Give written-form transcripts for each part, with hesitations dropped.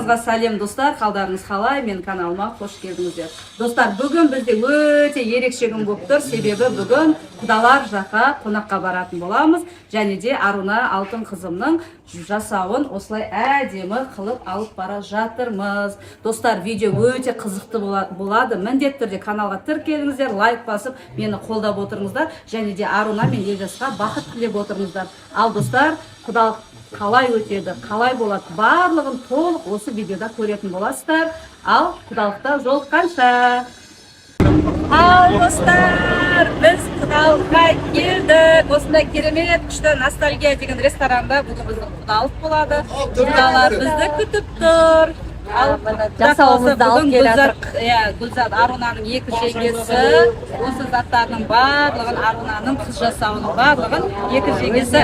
Баршаңызға сәлем достар, қалдарыңыз қалай? Мен каналыма қош келдіңіздер. Достар, бүгін бізде өте ерекше күн болып тұр, себебі бүгін құдалар жаққа қонаққа баратын боламыз, және де Аруна алтын қызымның жасауын осылай әдемі қылып алып бара жатырмыз. Достар, видео өте қызықты болады. Міндетті түрде каналға тіркеліңіздер, лайк басып, мені қолдап отырыңыздар, және де Аруна мен Елжасқа бақыт тілеп отырыңыздар. Ал достар, құдалық қалай өтеді, қалай болады, барлығын толық осы видеода көретін боласыздар. Ал құдалықта жолыққанша. Ал достар, біз құдалыққа келдік. Осындай керемет күшті ностальгия деген ресторанда бүгін біздің құдалық болады. Құдалар бізді күтіп тұр. Жасауымызды алып келатыр. Гүлзат Арунаның екі жеңгесі, осы заттардың барлығын, Арунаның қыз жасауының барлығын екі жеңгесі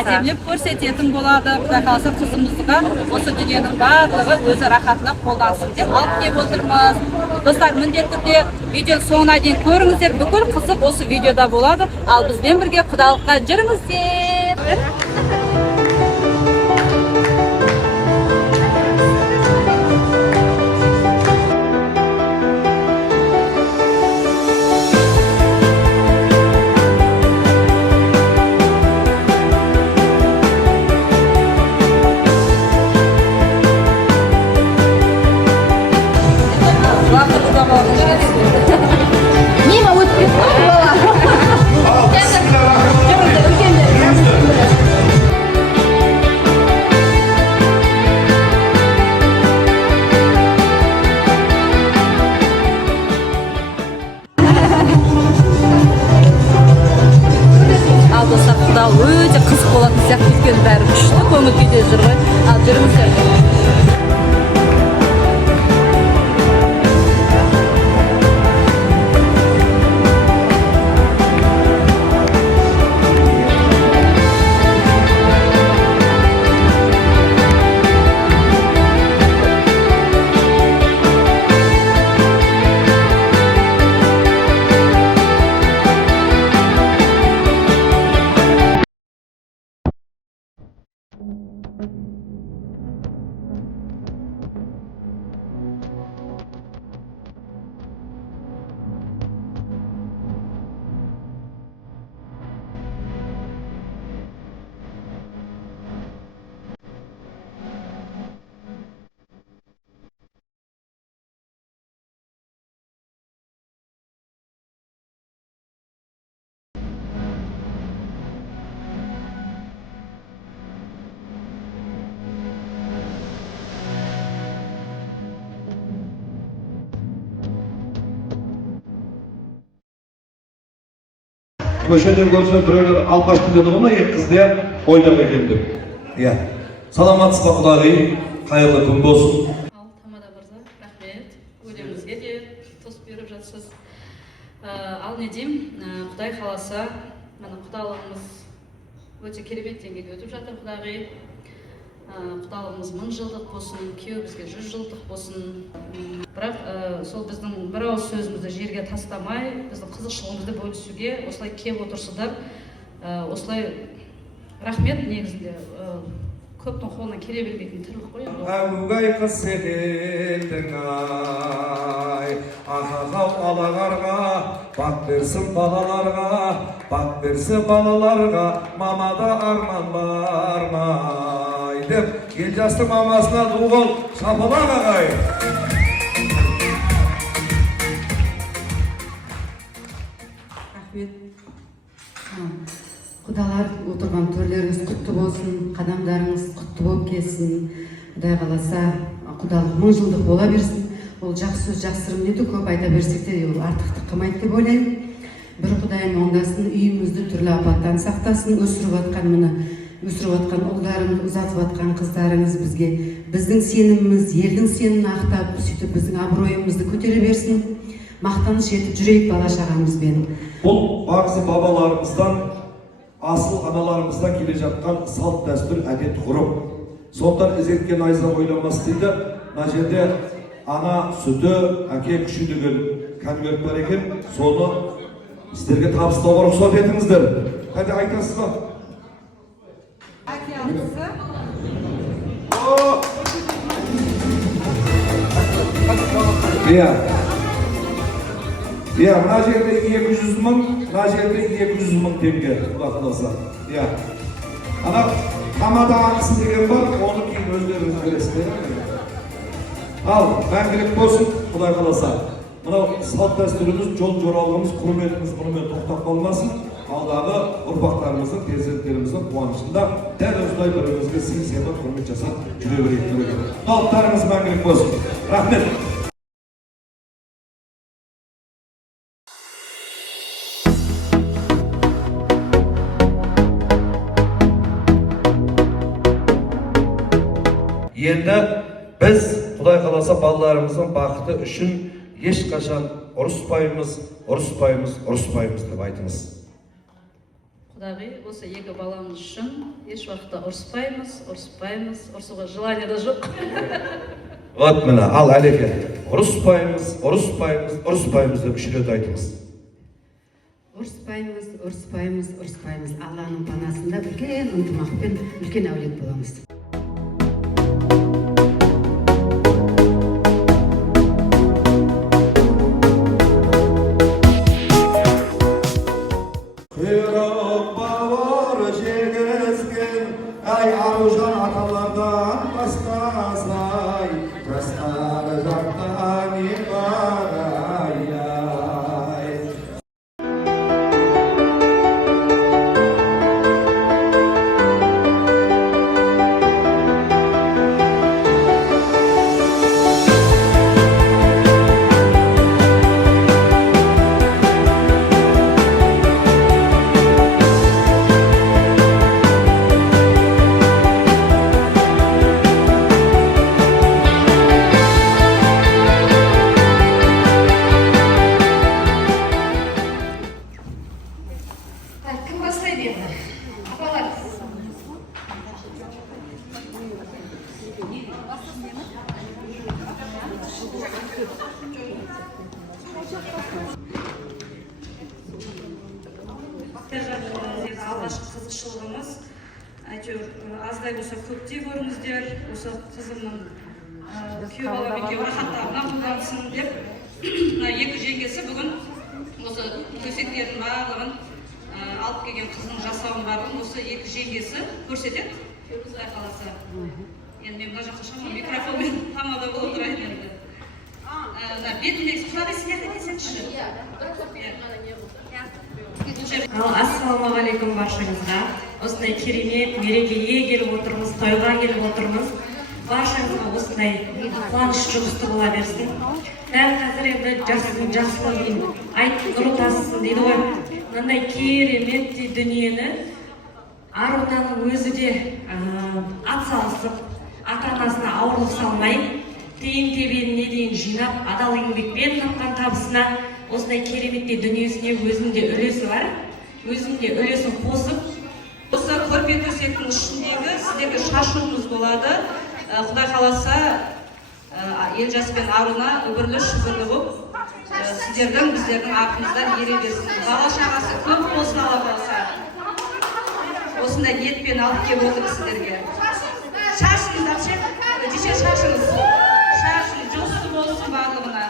әдемілеп көрсететін болады. Құдай қаласа қызымызға осы дүниенің барлығы өзі рахатына қолдансын деп алып келіп отырмыз. Достар, міндетті түрде видеоның соңына дейін көріңіздер, бүкіл қызық осы видеода болады. Ал бізбен бірге құдалыққа жүріңіздер. Өте қызық болатын сияқты, өйткені бәрі күшті көңіл күйде жүр ғой. Ал жүріңіздер. Көшеде көрсе біреулер алқашты деді ғой, екі қызды ойнап келдім. Иә. Саламатсыз ба құдағи, қайырлы күн болсын. Ал Тамада мырза, рахмет. Өлеңіңізге де тосып беріп жатсыз. Ал не деймін, Құдай қаласа, мына құдалығымыз өте керемет деңгейде өтіп жатыр, құдағи. Құдалығымыз 1000 жылдық болсын, күйеуімізге 100 жылдық болсын. Бірақ сол біздің бір ауыз сөзімізді жерге тастамай, біздің қызықшылығымызды бөлісуге осылай кеп отырсыздар. Осылай рахмет, негізінде көптің қолынан келе бермейтін тірлік қой. Әугай қыз секілдің ай, ахағау алағарға, бақ берсін балаларға, бақ берсін балаларға, мамада арман бар май деп Елжастың мамасына дуғыл шапалақ ағай. Құдалар отырған төрлеріңіз құтты болсын, қадамдарыңыз құтты болып келсін. Құдай қаласа, құдалық 1000 жылдық бола берсін. Ол жақсы сөз жақсырым дейді, көп айта берсек те ол артықтық қылмайды деп ойлаймын. Бір Құдайым оңдасын, үйімізді түрлі апаттан сақтасын, өсіріп жатқан ұлдарын, ұзатып жатқан қыздарыңыз бізге біздің сеніміміз, елдің сенімін ақтап, сөйтіп біздің абыройымызды көтере берсін. Мақтаныш етіп жүрейік бала шағамызбен. Бұл бағзы бабаларымыздан, асыл аналарымыздан келе жатқан салт дәстүр, әдет ғұрып. Сондықтан ізеткен айза ойламас дейді. Мына жерде ана сүті, әке күші деген конверт бар екен. Соны сіздерге табыстауға рұқсат етіңіздер. Қайда айтасыз ба? Әке аңызы. Iya. Iya, mына жерде 200 мың, мына жерде 200 мың теңге, Құдай қаласа. Iya. Ана тамада ақысы деген бар, оны кейін өздеріңіз бересіздер. Ал, мәңгілік болсын, Құдай қаласа. Мынау салт дәстүріміз, жол жоралғымыз, құрметіміз мұнымен тоқтап қалмасын. Алдағы ұрпақтарымыздың, перзенттеріміздің қуанышында дәл осылай бірімізге сый-сияпат құрмет жасап жүре берейік деп ойлаймын. Талаптарыңыз мәңгілік болсын. Рахмет. Енді біз Құдай қаласа балаларымыздың бақыты үшін ешқашан ұрыспаймыз деп айтыңыз. Құдағи, осы екі баламыз үшін еш уақытта ұрыспаймыз, ұрысуға желание да жоқ. Вот міне, ал Әлеке, ұрыспаймыз деп үш рет айтыңыз. Ұрыспаймыз. Алланың панасында үлкен ынтымақпен үлкен әулет боламыз. Ай, Аружан аталардан басқасай, жастары жақтан не бар, ай. Кім бастайды енді? Апалар. Алғашқы қызықшылығымыз, әйтеуір аздай болса көптей көріңіздер, осы қызымның күйеу балам екеуі рахаттарына қолдансын деп, екі жеңгесі бүгін осы төсектердің барлығын алып келген қызының жасауын барлығын осы екі жеңгесі көрсетеді. Құдай қаласа. Енді мен мына жақта шамам микрофонмен тамада болып тұрайын енді. Бетіндегі құлады сіңер десеңші. Ассалаумағалейкум баршаңызға. Осындай керемет мерекеге келіп отырмыз, тойға келіп отырмыз. Баршаңызға осындай қуаныш жұғысты бола берсін. Дәл қазір енді жақсылығын айтып нұры тасысын дейді ғой. Мынандай керемет дүниені Арунаның өзі де атсалысып, ата-анасына ауырлық салмай, тиын-тебеніне дейін жинап, адал еңбекпен тапқан табысына осындай кереметте дүниесіне өзінде үлесі бар, өзінде үлесін қосып, Осы көрпе төсектің ішіндегі сіздерге шашуымыз болады. Құдай қаласа Елжас пен Аруна үбірлі-шүбірлі болып, сіздердің, біздердің артымыздан ере берсін. Бала шағасы көп болсын, Алла қаласа. Осындай ниетпен алып келіп отыр сіздерге. Шашыңыздар ше, деше шашыңыз. Шашың жоқсы болсын барлығына.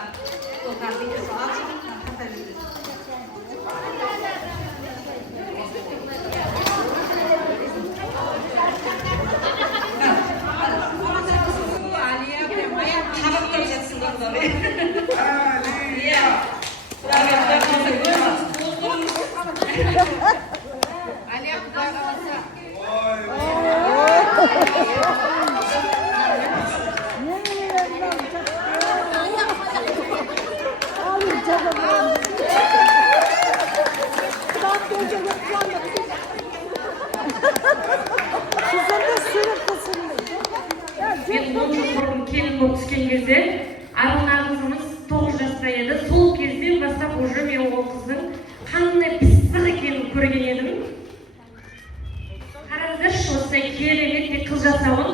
Мен 10 жыл бұрын келін болып түскен кезде Аруна қызымыз 9 жаста еді. Сол кезден бастап уже мен ол қыздың қандай пысық екенін көрген едім. Қараңыздаршы, осындай керемет қыз жасауын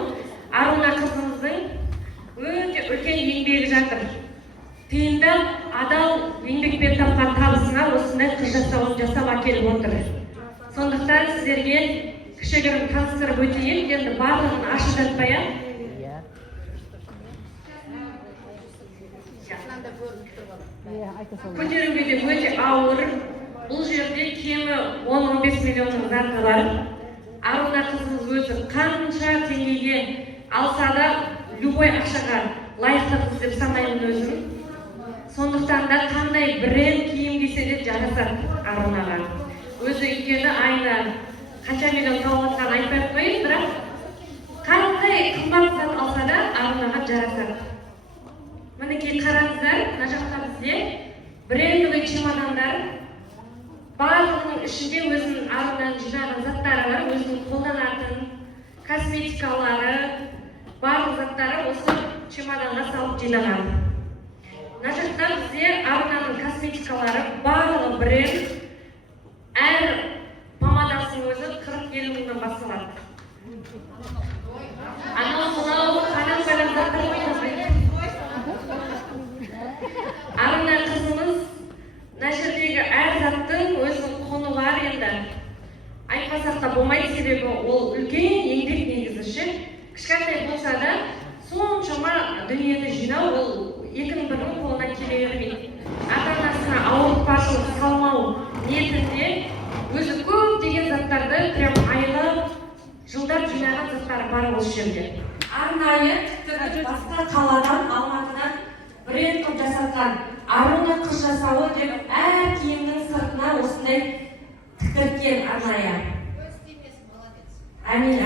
Аруна қызымыздың өте үлкен еңбегі жатыр. Тиынды адал еңбекпен тапқан табысына осындай қыз жасауын жасап әкеліп отыр. Сондықтан сіздерге кішігірім таныстырып өтейін, енді барлығын ашып жатпай көтеруге де өте ауыр. Бұл жерде кемі 10-15 миллионның заты бар. Аруна қызымыз өзі қанша теңгеге алса да любой ақшаға лайықты қыз деп санаймын өзім. Сондықтан да қандай бренд киім кисе де жарасады Арунаға. Өзі өйткені айына қанша миллион тауып айтпай қойын, бірақ қандай қымбат зат алса да Арунаға жарасады. Мінекей қараңыздар, мына жақта бізде брендовый чемодандар, барлығының ішінде өзінің Арунаның жинаған заттары бар, өзінің қолданатын косметикалары, барлық заттары осы чемоданға салып жинаған. Мына жақта бізде Арунаның косметикалары барлығы бренд, әр помадасының өзі 40-50 мыңнан басталады. Анау қанам заттар Аруна қызымыз мына жердегі әр заттың өзінің құны бар енді. Айтпасақ та болмайды, себебі ол үлкен еңбек негізі. Кішкентай болса да соншама дүниені жинау ол екінің бірінің қолынан келе бермейді. Ата-анасына ауыртпашылық салмау ниетінде өзі көп деген заттарды прям айлап, жылдар жинаған заттары бар осы жерде. Арнайы тіпті басқа қаладан, Алматыдан бренд қып жасатқан Аруна қыз жасауы деп әр киімнің сыртына осындай тіктірген арнайы. Әмин.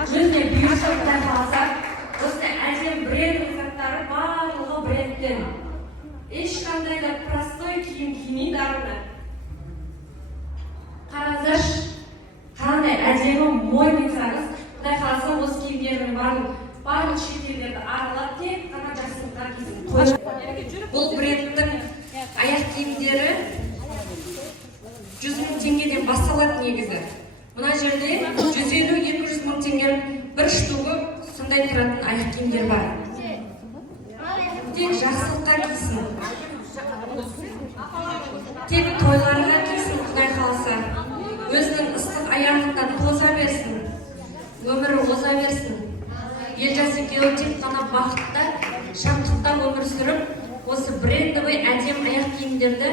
Өзіне бұйырса Құдай қаласа, осындай әдем брендовый заттары барлығы брендтен. Ешқандай да простой киім кимейді Аруна. Қараңыздаршы, қандай әдемі мой дейсаңыз, Құдай қаласа осы киімдердің барлық шетелдерді аралап тек қана жақсылыққа киsin. Бұл брендтің аяқ киімдері 100 мың теңгеден басталады негізі. Мына жерде 150-200 мың теңгенің бір штугы сондай тұратын аяқ киімдер бар. Тек жақсылыққа киsin. Тек тойларға киsin, Құдай қаласа. Өзінің ыстық аяғынан тоза берсін. Өмірі оза берсін. Елжасы келу тек қана бақытта, шаттықта өмір сүріп, осы брендовый әдем аяқ киімдерді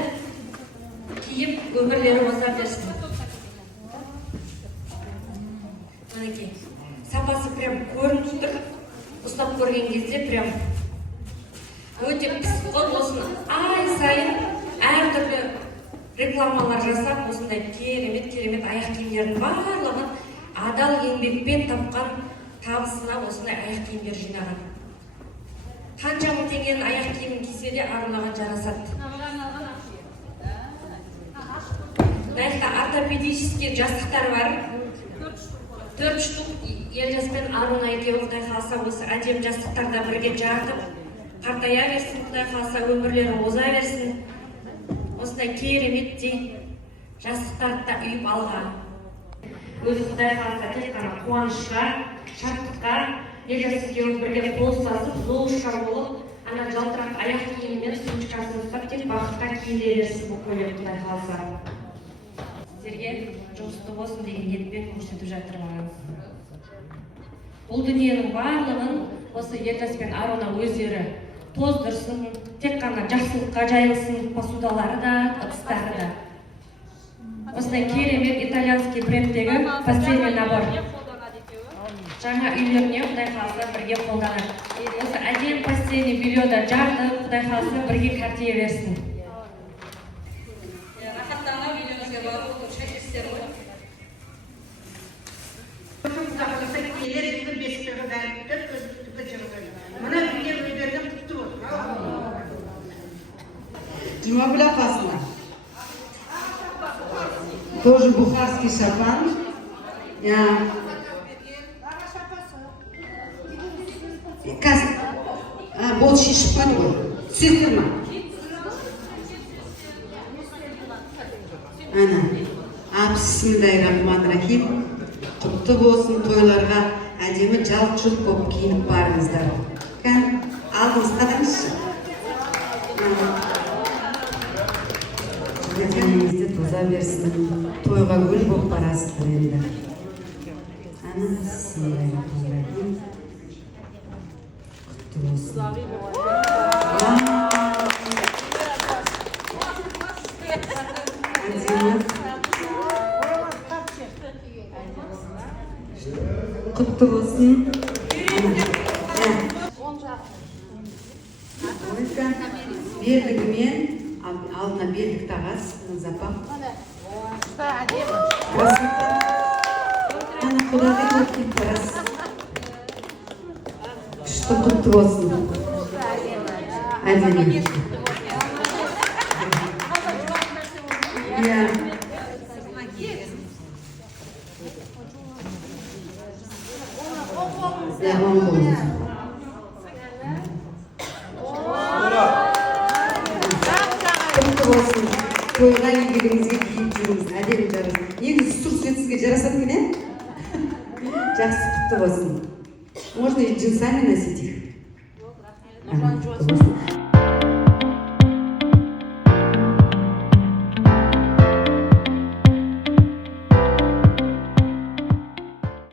киіп, өмірлері оза берсін. Мінекей, сапасы прям көрініп тұр. Ұстап көрген кезде прям өте пісіп қой, осыны ай сайын әртүрлі рекламалар жасап, осындай керемет аяқ киімдердің барлығын адал еңбекпен тапқан табысына осындай аяқ киімдер жинаған. Қанша мың теңгенің аяқ киімін кисе де Арунаға жарасады. Мына ортопедический жастықтар бар. 4 штук Елжас пен Аруна екеуі Құдай қаласа осы әдем жастықтарда бірге жатып, қартая берсін, Құдай қаласа өмірлері оза берсін. Осындай кереметтей жастықтарды да үйіп алған. Өзі Құдай қаласа тек қана қуанышқа, шаттыққа, Елжас екеуі бірге қол ұстасып, золушка болып, ана жалтырақ аяқ киіммен сумочкасын ұстап, тек бақытқа киіле берсін бұл көйлек Құдай қаласа. Сіздерге жұғысты болсын деген ниетпен көрсетіп жатырмыз. Бұл дүниенің барлығын осы Елжас пен Аруна өздері тоздырсын, тек қана жақсылыққа жайылсын, посудалары да, ыдыстары да. Осындай керемет итальянский брендтегі постельный набор. Жаңа үйлеріне Құдай қаласа бірге қолданады. Осы әдем постельный бельеда жарды Құдай қаласа бірге картие берсін. Рахаттана үйлеріңізге барып отырша кестер ғой. Жумагүл апасына тоже бухарский шапан. Болши шапан ғой. Түсесіздер ма? Ана, бисмиллахир-рахманир-рахим. Құтты болсын, тойларға әдемі жалт-жұлт болып киініп барыңыздар. Алдыңыз қадаңызшы. Денеңізді тоза берсін, тойға гүл болып барасыздар енді. Ана, бисмиллахир-рахманир-рахим. Құтты болсын. болсын. Белдігімен алдына белдік тағас, запах. Красота. Ана құлағы көккен тарас. Күшті құтты болсын. Әдемі. Оң болсын. Құтты болсын. Тойға егеліңізге киіп жүріңіз. Әдемі жарасın. Негізі сұр свет сізге жарасады ма, не? Жақсы, құтты болсын. Можно и джинсами носить их. Құтты болсын.